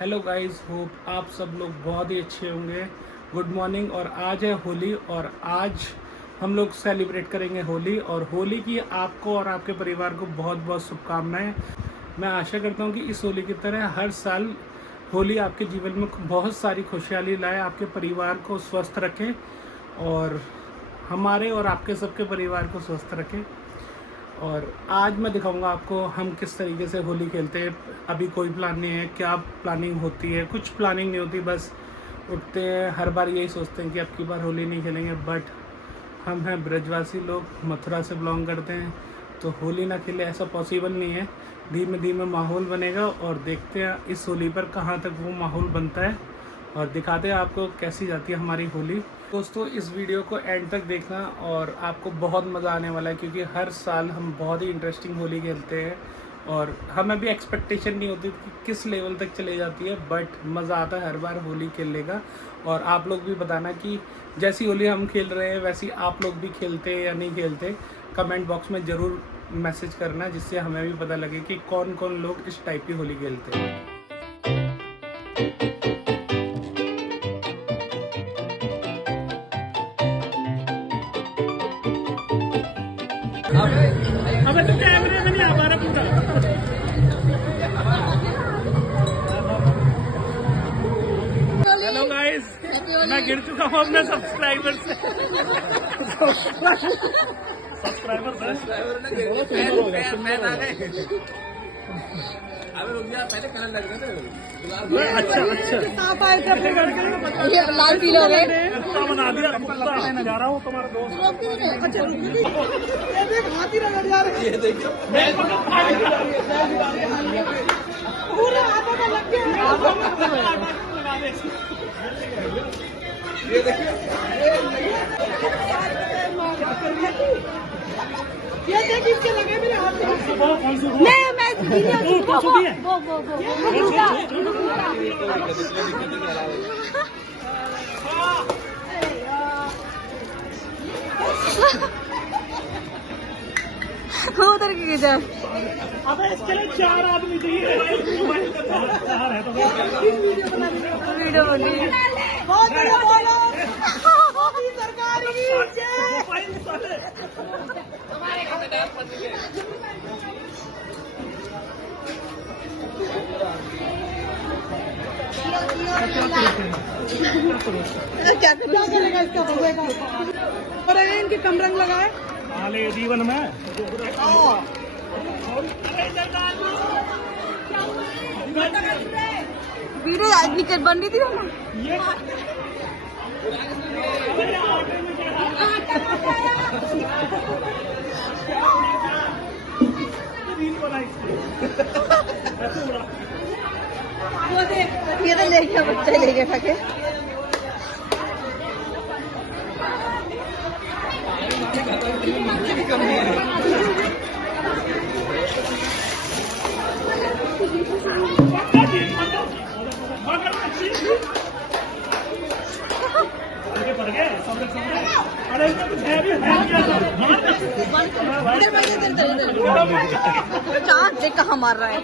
Hello guys, hope आप सब लोग बहुत ही अच्छे होंगे। Good morning. और आज है होली और आज हम लोग सेलिब्रेट करेंगे होली। और होली की आपको और आपके परिवार को बहुत बहुत शुभकामनाएं। मैं आशा करता हूं कि इस होली की तरह हर साल होली आपके जीवन में बहुत सारी खुशहाली लाए, आपके परिवार को स्वस्थ रखे और हमारे और आपके सबके परिवार को स्वस्थ रखें। और आज मैं दिखाऊंगा आपको हम किस तरीके से होली खेलते हैं। अभी कोई प्लान नहीं है, क्या प्लानिंग होती है, कुछ प्लानिंग नहीं होती, बस उठते हैं, हर बार यही सोचते हैं कि अब की बार होली नहीं खेलेंगे। बट हम हैं ब्रजवासी लोग, मथुरा से बिलोंग करते हैं, तो होली ना खेले ऐसा पॉसिबल नहीं है। धीमे धीमे माहौल बनेगा और देखते हैं इस होली पर कहाँ तक वो माहौल बनता है और दिखाते हैं आपको कैसी जाती है हमारी होली। दोस्तों, इस वीडियो को एंड तक देखना और आपको बहुत मज़ा आने वाला है, क्योंकि हर साल हम बहुत ही इंटरेस्टिंग होली खेलते हैं और हमें भी एक्सपेक्टेशन नहीं होती कि किस लेवल तक चले जाती है, बट मज़ा आता है हर बार होली खेलने का। और आप लोग भी बताना कि जैसी होली हम खेल रहे हैं वैसी आप लोग भी खेलते हैं या नहीं खेलते। कमेंट बॉक्स में ज़रूर मैसेज करना, जिससे हमें भी पता लगे कि कौन कौन लोग इस टाइप की होली खेलते हैं। अबे तो कैमरे में नहीं आ पा रहा पूरा। हेलो गाइस, मैं गिर चुका हूँ अपने सब्सक्राइबर से। ये लाल पीला है। कुत्ता बना दिया, कुत्ता मैं जा रहा हूँ तुम्हारा दोस्त। अच्छा ये देखिए, पूरा हाथों में लग गया। ये देखिए, ये देख इसके लगे मेरे हाथ में। मैं उधर की जा। अबे इसके लिए 4 आदमी चाहिए। वीडियो बनी बहुत बड़ा बोलो। सरकार की क्या करेगा इसका बगेगा। और इनके कम रंग लगाए हाले जीवन में वीडियो आदमी कर बन रही थी ना। ये तो ले गया, बच्चा ले गया खाके। चांद देख कहाँ मार रहा है।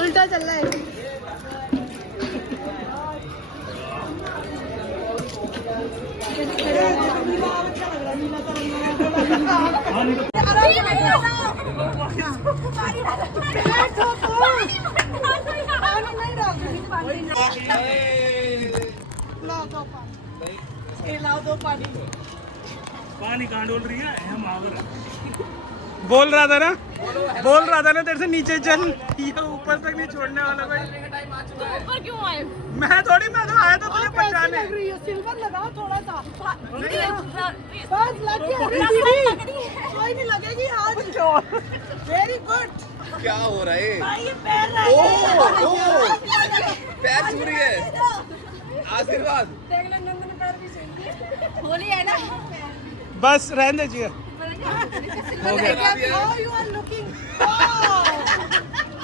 उल्टा चल रहा है। पानी कहाँ डोल रही है? हम बोल रहा था ना तेरे से नीचे चल, ये ऊपर तक नहीं छोड़ने वाला भाई। तो ऊपर क्यों आए? मैं तो आया था तुझे पहचाने। सिल्वर लगाओ थोड़ा सा, बस लग गया। कोई नहीं लगेगी आज। Very good. क्या हो रहा है? भाई ये पैर रह ओ, पैर छू रही है। आशीर्वाद। होली है ना। बस रहने दीजिए। How you are looking? Wow.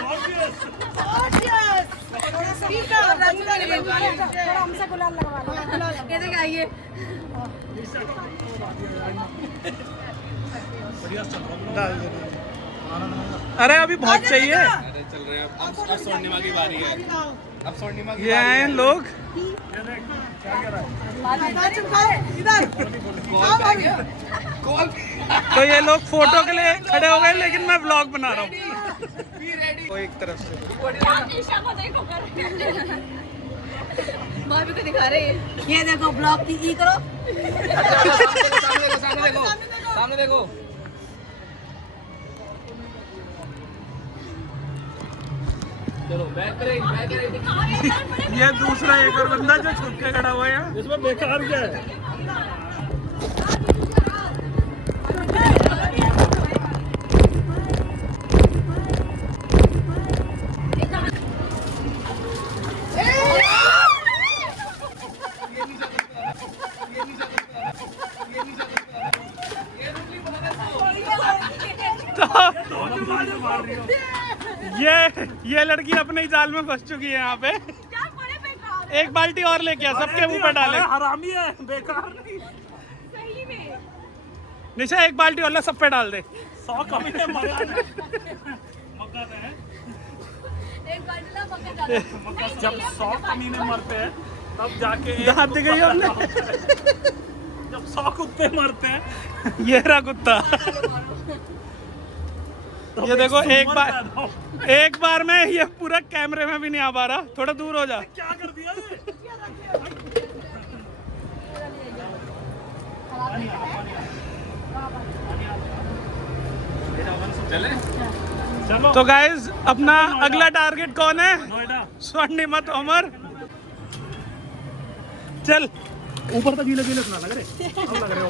Gorgeous. Gorgeous. थोड़ा सा ठीक है हमसे गुलाल लगवा लो। ये देखिए आइए। अरे अभी बहुत चाहिए। अरे चल रहे हैं अब स्वर्णिमा की बारी है। अब स्वर्णिमा की ये आए हैं लोग। इधर कॉल तो ये लोग फोटो के लिए खड़े हो गए, लेकिन मैं व्लॉग बना रहा हूँ। वो एक तरफ से भाभी को दिखा रहे हैं। ये देखो ब्लॉग की ई करो। सामने देखो। चलो बैक करें। ये दूसरा एक और बंदा जो छुप के खड़ा हुआ है यहाँ। इसमें बेकार क्या है? ये लड़की अपने ही जाल में फंस चुकी है यहाँ पे। एक बाल्टी और लेके आ, सबके मुंह पे डाले। हरामी है, बेकार नहीं। निशा एक बाल्टी और ले, सब पे डाल दे। 100 कमी है जब 100 कमीने मरते हैं तब जाके दांत दिख गई हमने। जब 100 कुत्ते मरते हैं, ये रहा कुत्ता। ये देखो एक बार में ये पूरा कैमरे में भी नहीं आ पा रहा। थोड़ा दूर हो जा। क्या कर दिया ये? तो गाइज अपना अगला टारगेट कौन है? स्वर्णिमा तोमर। चल ऊपर तक गीले गीले सुना लग रहे हो।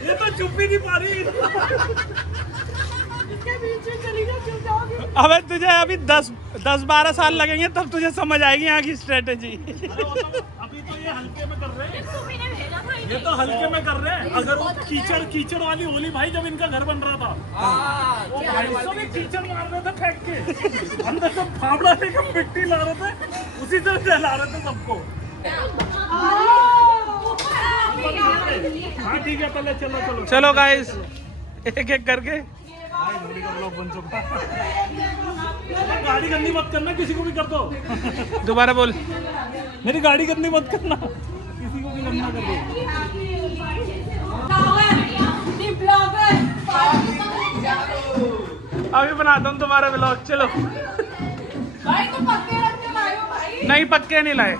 ये तो चुप ही नहीं पा रही। अबे तुझे अभी 10-12 साल लगेंगे तब तुझे समझ आएगी यहाँ की स्ट्रेटेजी। अभी तो ये हल्के में कर रहे हैं। ये तो हल्के में कर रहे हैं। अगर वो कीचड़ वाली होली भाई, जब इनका घर बन रहा था वो भाई सब कीचड़ मार रहे थे फेंक के, अंदर से फावड़ा लेकर मिट्टी ला रहे थे, उसी से जला रहे थे सबको। हाँ ठीक है, पहले चलो गाइस एक एक करके। गाड़ी गंदी मत करना, किसी को भी कर दो। दोबारा बोल। मेरी गाड़ी गंदी मत करना, किसी को भी गंदा कर दो। अभी बनाता हूँ तुम्हारा व्लॉग। चलो भाई तो पक्के रख के लायो भाई। नहीं पक्के नहीं लाए।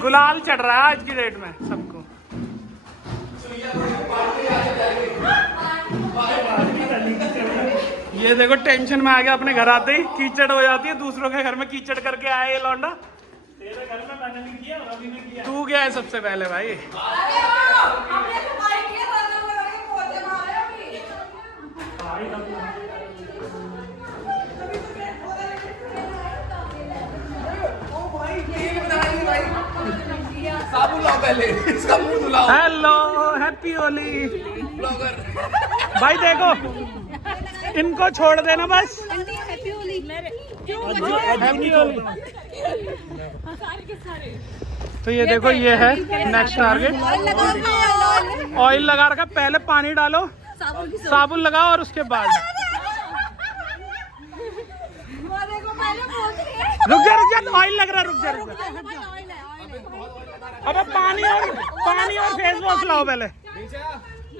गुलाल चढ़ रहा है आज की डेट में सबको। ये देखो टेंशन में आ गया, अपने घर आते ही कीचड़ हो जाती है। दूसरों के घर में कीचड़ करके आया ये लौंडा। तेरे घर में मैंने नहीं किया, अभी ने किया। तू गया है सबसे पहले भाई। हमने सफाई किया था, लगे पोछे मारे अभी। साबुन लाओ पहले, इसका मुंह धुलाओ। हेलो हैप्पी होली ब्लॉगर भाई। देखो इनको छोड़ देना बस। हैप्पी होली। हैप्पी होली। तो ये देखो ये है नेक्स्ट टारगेट। ऑयल लगा रखा, पहले पानी डालो, साबुन लगाओ और उसके बाद रुक जा ऑयल लग रहा है। रुक जा अब पानी और फेस वॉश लाओ। पहले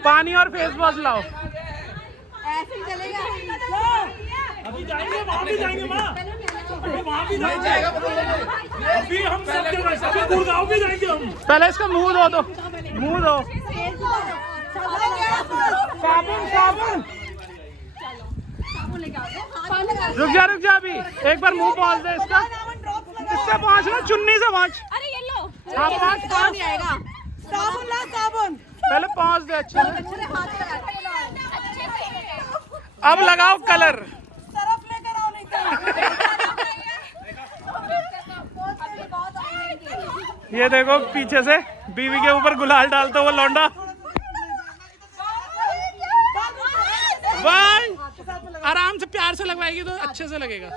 पानी और फेस वॉश लाओ। ऐसे ही चलेगा। अभी जाएंगे, वहाँ भी जाएंगे माँ। वहाँ भी जाएंगे। अभी हम सब जगह, सभी गुड़गांव भी जाएंगे हम। पहले इसका मुंह दो मुंह दो। साबुन रुक जा अभी एक बार मुंह पहुँच दे इसका। इससे पहुँच लो, चुन्नी से पहुँच। अरे ये लो। हाँ पहुँच। साबुन ला साबुन। पहले पहुँच दे अच्छे से। अच्छे से। अब लगाओ कलर। सरफ लेकर आओ नहीं तो। ये देखो पीछे से बीवी के ऊपर गुलाल डालता हुआ लौंडा। भाई आराम से प्यार से लगवाएगी तो अच्छे से लगेगा।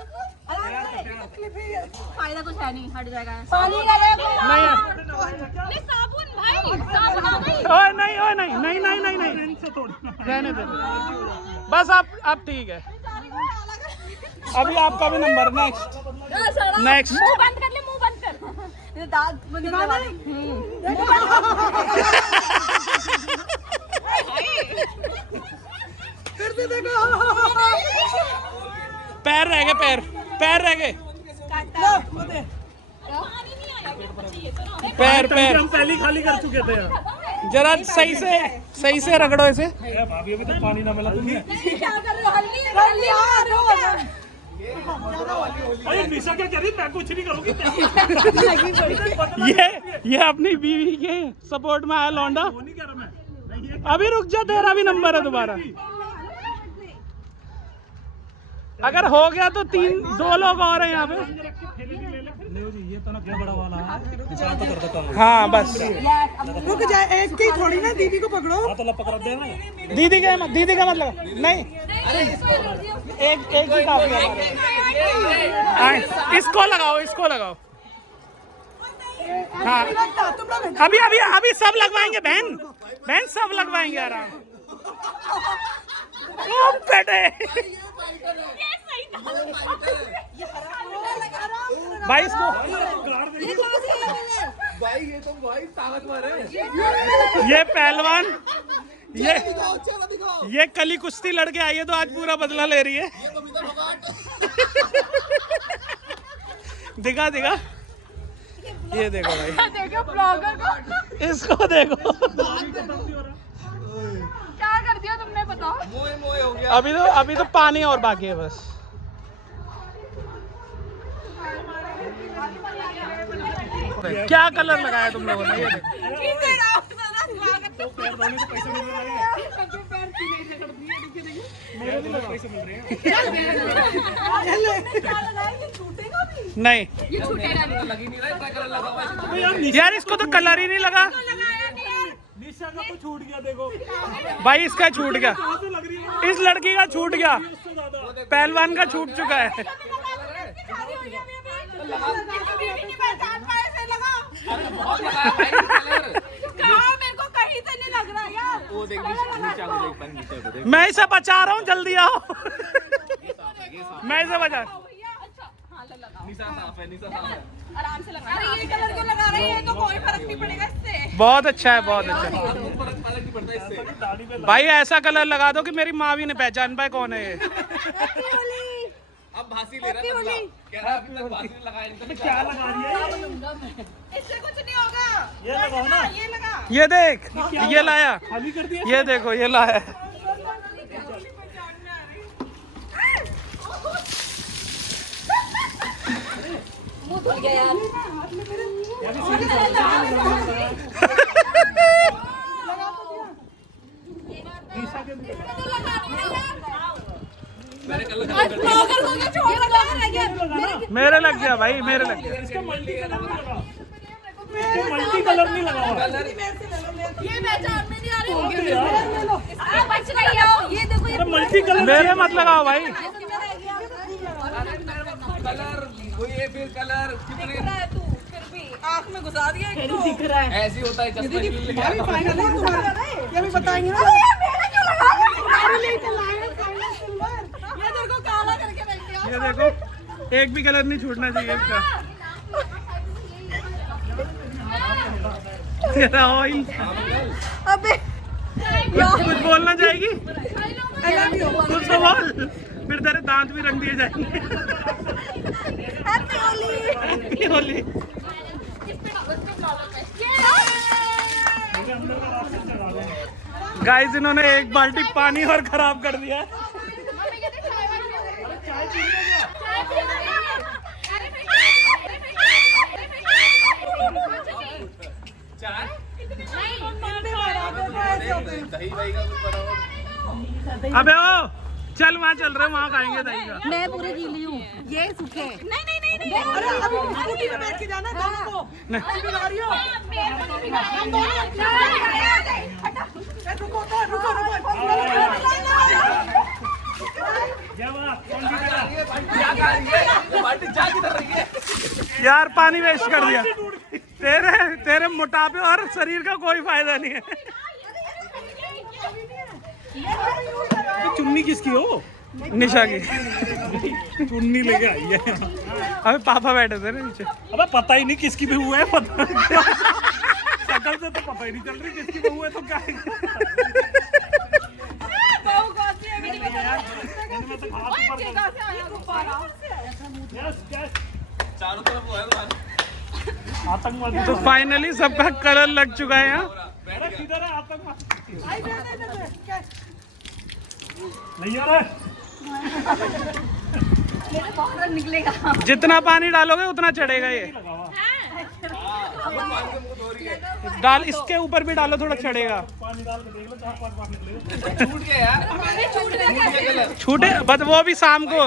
फायदा कुछ है नहीं, हट जाएगा। पानी नहीं साबुन भाई, साबुन आ गई। ओए नहीं, ओए नहीं, नहीं नहीं नहीं नहीं रहने दे। बस आप ठीक है। अभी आपका भी नंबर। नेक्स्ट मुंह बंद कर ले, मुंह बंद कर। ये दांत बंद पैर रह गए, पैर रह गए, पैर हम पहले खाली कर चुके थे। जरा सही से रगड़ो इसे। भाभी अभी तक पानी ना मिला तुम्हें। क्या कर रहे हो? हल्ली अरे निशा क्या कह रही? मैं कुछ नहीं करूंगी। ये अपनी बीवी के सपोर्ट में आया लौंडा। अभी रुक जा, तेरा भी नंबर है दोबारा। अगर हो गया तो 2 लोग और हैं यहाँ पे। ये तो ना क्या बड़ा वाला है। हाँ बस रुक जाए, एक की थोड़ी ना, दीदी को पकड़ो। दीदी का मत लगा। नहीं एक ही काफी है। इसको लगाओ। हाँ अभी सब लगवाएंगे बहन सब लगवाएंगे आराम। ओ बेटे भाई इसको भाई ये तो भाई ताकतवर है। ये पहलवान ये कली कुश्ती लड़के आई है तो आज पूरा बदला ले रही है। दिखा ये देखो भाई, देखो ब्लॉगर को, इसको देखो। क्या कर दिया तुमने, बताओ। मोए हो गया। अभी तो पानी और बाकी है बस। क्या कलर लगाया तुम लोगों ने? ये नहीं यार, इसको तो कलर ही नहीं लगा। निशा का तो छूट गया, देखो भाई इसका छूट गया, इस लड़की का छूट गया, पहलवान का छूट चुका है। मेरे को कहीं से नहीं लग रहा यार। वो देख नीचे देख। मैं इसे बचा रहा हूँ, जल्दी आओ। मैं इसे बचा। निशा साफ है। आराम से लगा। अरे ये कलर क्यों लगा रही है? तो कोई फर्क नहीं पड़ेगा इससे। बहुत अच्छा है, बहुत अच्छा है। फर्क नहीं पड़ता इससे। भाई ऐसा कलर लगा दो कि मेरी माँ भी नहीं पहचान पाए कौन है ये। अब भासी ले रहा है, कह रहा अभी तक भासी लगाया नहीं। तो क्या लगा रही है? इससे कुछ नहीं होगा। ये लगाओ ना। ये लगा। ये देख, ये लाया, खाली कर दिया। ये देखो ये लाया। मुंह धुल गया यार। मेरे लग गया भाई, मेरे लग गया। मल्टी कलर नहीं लगा हुआ। ये पहचान में नहीं आ रही। बच रही हो। ये देखो, ये मल्टी कलर मेरे मत लगाओ भाई। कलर वही है, फिर कलर कितने तू फिर भी आँख में घुसा दिया। दिख रहा है। ऐसे होता है। चश्मा फाइनल है तुम्हारा, ये भी बताएंगे ना। मेरा क्यों लगाया? सिल्वर। ये देखो काला करके रख दिया। ये देखो, एक भी कलर नहीं छूटना चाहिए इसका। तेरा ऑयल। अबे कुछ बोलना चाहेगी? कुछ सवाल, फिर तेरे दांत भी रंग दिए जाएंगे। हैप्पी होली। गाइस इन्होंने एक बाल्टी पानी और खराब कर दिया। दही भाई का कुछ बनाओ। अबे ओ चल वहाँ चल रहे हैं वहाँ खाएंगे दही का। मैं पूरे गीली हूँ, ये सूखे। नहीं नहीं नहीं नहीं। अरे अभी स्कूटी पे बैठ के जाना दोनों को। बिगा रही हो। हम दोनों रुको तो रुको यार पानी वेस्ट कर दिया। तेरे मोटापे और शरीर का कोई फायदा नहीं है। चुन्नी किसकी हो? निशा की। चुन्नी लेके आई है। अबे पापा बैठे थे ना नीचे। अबे पता ही नहीं किसकी बहू है, पता शक्ल से तो पता ही नहीं चल रही किसकी बहू है तो क्या है। चारों तरफ वो है तुम्हारे आतंकवादी तो फाइनली सबका कलर लग चुका है यहाँ। किधर है आतंकवादी? नहीं आ रहा है। निकलेगा। जितना पानी डालोगे उतना चढ़ेगा ये। डाल इसके ऊपर भी डालो, थोड़ा चढ़ेगा। पानी डाल के देख लो जहाँ पार निकलेगा। छूट गया यार, छूटे बस वो भी शाम को,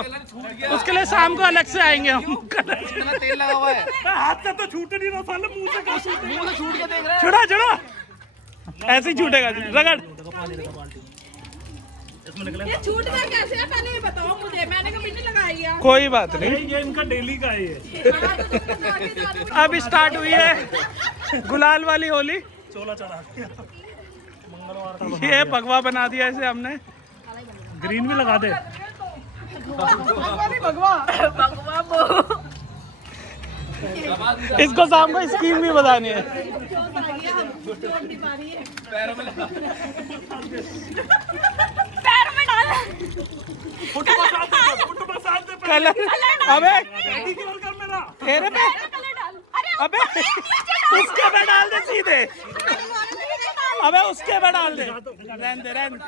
उसके लिए शाम को अलग से आएंगे हम। इतना तेल लगा हुआ है, हाथ से तो छूट नहीं रहा साले, मुंह से कैसे मुंह से छूट के देख रहा है। छुड़ा छुड़ा ऐसे ही छूटेगा, रगड़। ये छूट गया कैसे है पहले ये बताओ मुझे, मैंने कभी नहीं लगाई है। कोई बात नहीं, ये इनका डेली का है ये। अब स्टार्ट हुई है गुलाल वाली होली। चोला चढ़ा मंगलवार का ये भगवा बना दिया इसे हमने। ग्रीन भी लगा दे। इसको शाम को स्कीम भी बतानी है। पैरों में लगा। पैर में डाल। कलर अबे कर मेरा तेरे पे, अबे उसके पे डाल दे सीधे, अबे उसके पे डाल दे। रहने दे, रहने दे।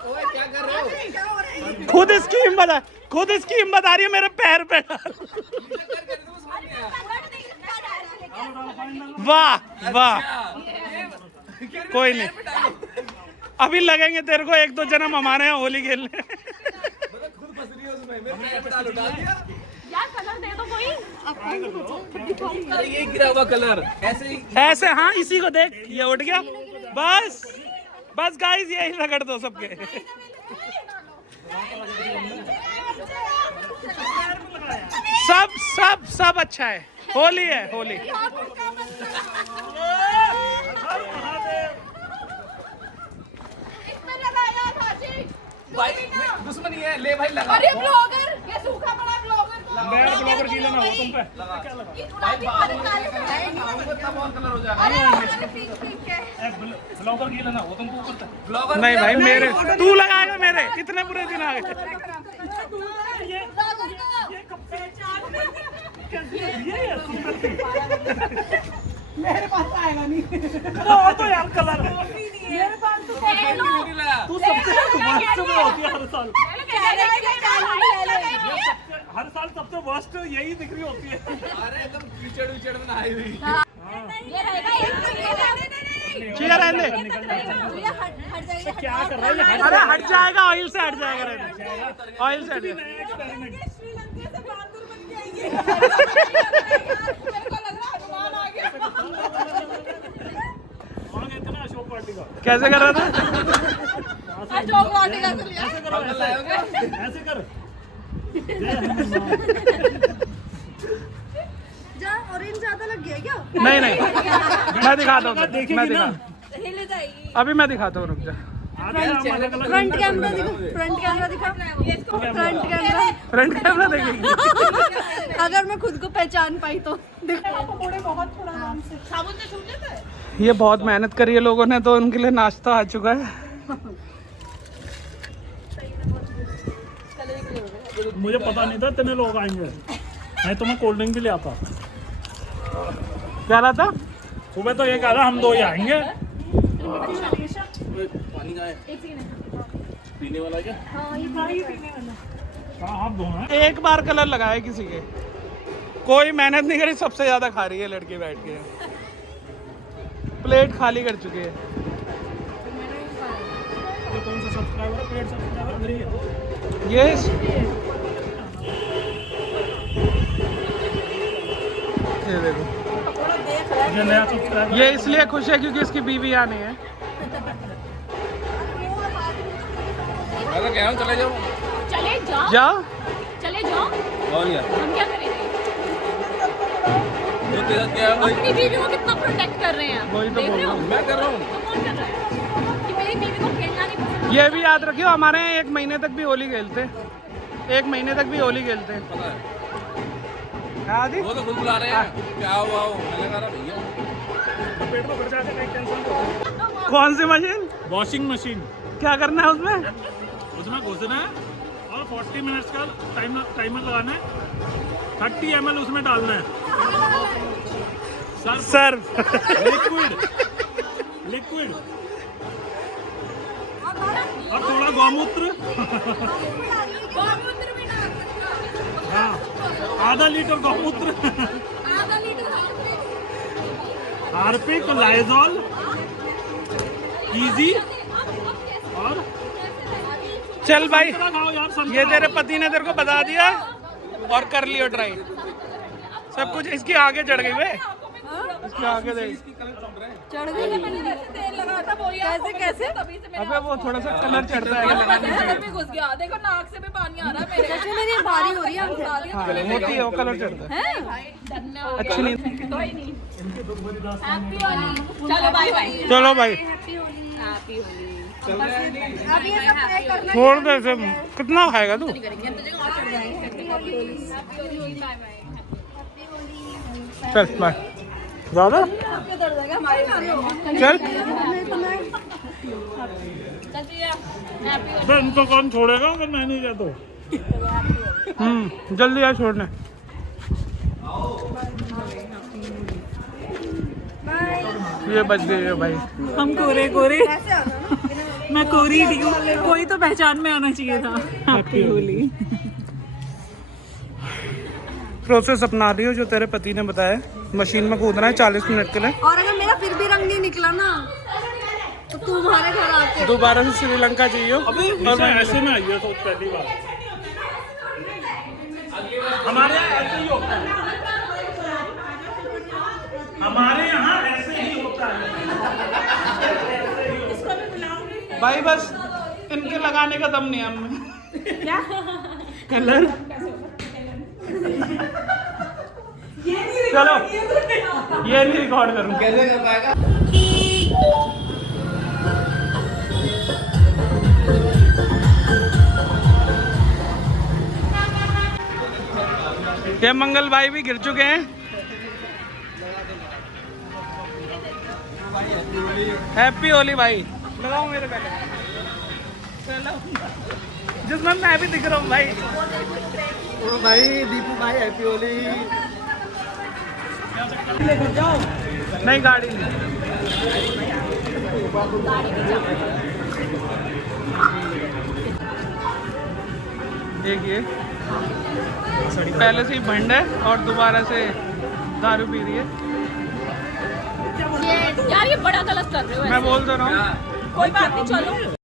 ओए क्या कर रहे हो? खुद स्कीम बता रही है मेरे पैर पे डाल। वाह वाह, कोई नहीं, अभी लगेंगे तेरे को 1-2 जन्म हमारे यहाँ होली खेलने। खुद फंस रही हो उसमें, मेरे पैर पे डालो, डाल दिया। यार कलर दे दो कोई। अरे ये गिरा हुआ कलर ऐसे ही। ऐसे हाँ, इसी को देख, ये उठ गया। बस बस गाइस, यही रगड़ दो सबके। सब सब सब अच्छा है, होली है होली। इसमें लगाया था जी। भाई दुश्मनी है, ले भाई लगा। अरे ब्लॉगर, ये सूखा पड़ा ब्लॉगर। मैं ब्लॉगर की लेना हो तुम पे। ये थोड़ा भी काले काले से है। इतना बहुत कलर हो जाएगा। अरे अरे पिंक पिंक है। ब्लॉगर की लेना हो तुमको ऊपर तक। ब्लॉगर नहीं भाई, मेरे तू लगाएगा, मेरे इतने बुरे दिन आ गए। मेरे पास आएगा नहीं। तो यार कलर मेरे पास तो नहीं लगा। तू सबसे वर्स्ट में होती है हर साल। हर साल सबसे वर्स्ट यही दिख रही होती है। अरे एकदम कीचड़ विचड़ में नहाई हुई। ये रहेगा ये ठीक है, रहने दे। हट जाएगा। क्या कर रहा है? अरे हट जाएगा, ऑयल से हट जाएगा, रहने दे। ऑयल से हट जाएगा। श्रीलंका से बहादुर बन के आई है। मेरे को लग रहा है हनुमान आ गया। वहाँ गए थे ना अशोक पार्टी का। कैसे कर रहा था? अशोक वाटिका से लिया। ऐसे करो, ऐसे कर। जा ऑरेंज ज्यादा लग गया क्या? नहीं नहीं, मैं दिखाता हूँ, देखेगी मैं ना। दिखा, हिल जाएगी। अभी मैं दिखाता हूँ, रुक जा। फ्रंट कैमरा दिखा, फ्रंट कैमरा दिखा, फ्रंट कैमरा। फ्रंट कैमरा देखेगी। अगर मैं खुद को पहचान पाई तो पकौड़े बहुत थोड़ा आराम से। साबुन से छूट लेते। ये बहुत मेहनत करी है लोगों ने, तो उनके लिए नाश्ता आ चुका है। मुझे पता नहीं था इतने लोग आएंगे, नहीं तो मैं कोल्ड ड्रिंक भी ले आता। क्या रहा था? सुबह तो ये कह रहा हम 2 ही आएंगे। पानी का है पीने वाला क्या? हाँ आप 2 हैं। एक बार कलर लगाया किसी के, कोई मेहनत नहीं करी, सबसे ज्यादा खा रही है लड़की बैठ के। प्लेट खाली कर चुके हैं। ये कौन सा सब्सक्राइबर है? पेड सब्सक्राइबर मेरी है। ये देखो, ये नया सब्सक्राइबर। ये इसलिए खुश है क्योंकि इसकी बीवी आने है। मैं तो कह रहा हूँ चले जाओ। चले जाओ, जाओ। चले जाओ। और यार हम क्या करेंगे? जो तेरा क्या है वही अपनी बीवी को कितना प्रोटेक्ट कर रहे हैं। वही तो देख रहे हो? बोल मैं कर रहा हूँ। तो कौन कर रहा है? कि मेरी बीवी को खेलना नहीं पसंद। ये भी याद रखियो, हमारे यहाँ 1 महीने तक भी होली खेलते, 1 महीने तक भी होली खेलते हैं। पता है हाँ दी? वो तो खुद बुला रहे हैं क्या हुआ हो मैंने कहा भैया पेट को खर्चा से कहीं टेंशन नहीं। कौन सी मशीन? वॉशिंग मशीन, क्या करना है उसमें? उसमें घुसना है और 40 मिनट्स का टाइमर लगाना है। 30 ml उसमें डालना है सर्फ। लिक्विड लिक्विड और थोड़ा गौमूत्र। गौमूत्र भी डाल सकते हो। हाँ, आधा लीटर गौमूत्र, आधा लीटर हार्पिक, लाइजॉल, इजी और चल भाई, संतरा खाओ यार, संतरा। ये तेरे पति ने तेरे को बता दिया और कर लियो ट्राई। सब कुछ इसकी आगे चढ़ गई वे, इसके आगे देख। चढ़ गई। मैंने जैसे तेल लगाया था वो कैसे कैसे तभी से मेरे अबे वो थोड़ा सा कलर चढ़ता है। अंदर भी घुस गया। देखो नाक से भी पानी आ रहा है मेरे। सच मेरी बारी हो रही है। हाँ, मोती है वो, कलर चढ़ता है। अच्छी नहीं। कोई नहीं। हैप्पी होली। चलो बाय बाय। चलो भाई, हैप्पी होली। हैप्पी होली। अब ये सब प्रे करना छोड़ दे इसे। कितना खाएगा तू? चल बाय। ज्यादा चल। बे, इनको कौन छोड़ेगा अगर मैं नहीं गया तो? जल्दी आ छोड़ने। ये बच गई है भाई। हम कोरे कोरे, मैं कोरी थी, कोई तो पहचान में आना चाहिए था। हैप्पी होली। प्रोसेस अपना रही हो जो तेरे पति ने बताया। मशीन में कूदना है 40 मिनट के लिए। और अगर मेरा फिर भी रंग नहीं निकला ना तो तुम्हारे घर आके दोबारा से श्रीलंका चाहिए। निशा ऐसे में आई है तो पहली बार। हमारे यहाँ ऐसे ही होता है, हमारे यहाँ ऐसे ही होता है। भाई बस इनके लगाने का दम नहीं है हमें। क्या कलर? चलो ये नहीं रिकॉर्ड करूँ। कैसे कर पाएगा ये मंगल भाई भी गिर चुके हैं। हैप्पी होली भाई। लगाओ मेरे पहले। चलो जिसमें मैं भी दिख रहा हूँ भाई। ओ भाई दीपू भाई हैप्पी होली। नहीं गाड़ी नहीं। देखिए पहले से ही भंड है और दोबारा से दारू पी रही है। यार ये बड़ा गलत कर रहे हो। मैं बोल तो रहा हूँ। कोई बात नहीं, चलो।